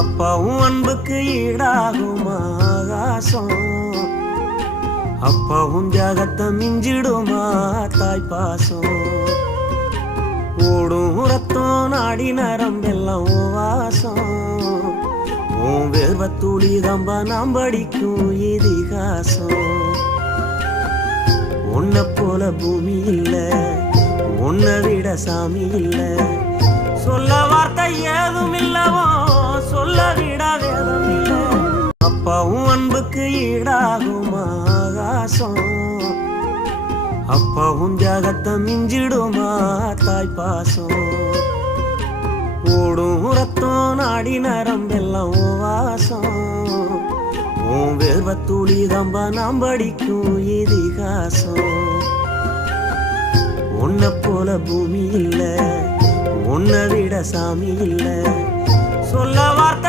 அப்பாவும் அன்புக்கு ஈடாகும் ஆகாசம், அப்பாவும் தியாகத்தை மிஞ்சிடுமா தாய் பாசம். ஓடும் ரத்தம் நாடி நரம்பெல்லாம் வாசம், உன் வேர்வத்துளி தம்பா நாம் படிக்கும் இதிகாசம். உன்னை போல பூமி இல்ல, உன்னை விட சாமி இல்ல, சொல்ல வார்த்தை ஏதும் இல்லவோ சொல்ல விட வேதம் இல்ல. அப்பாவும் அன்புக்கு ஈடாகும் ஆகாசம், அப்பாவும் தியாகத்தை மிஞ்சிடுமா தாய் பாசம். ஓடும் ரத்தம் நாடி நரம்பெல்லாம் வாசம், உன் வேர்வத்துளி தம்பா நாம் படிக்கும் இதிகாசம். உன்னை போல பூமி இல்ல, உன்னை விட சாமி இல்ல, சொல்ல வார்த்தை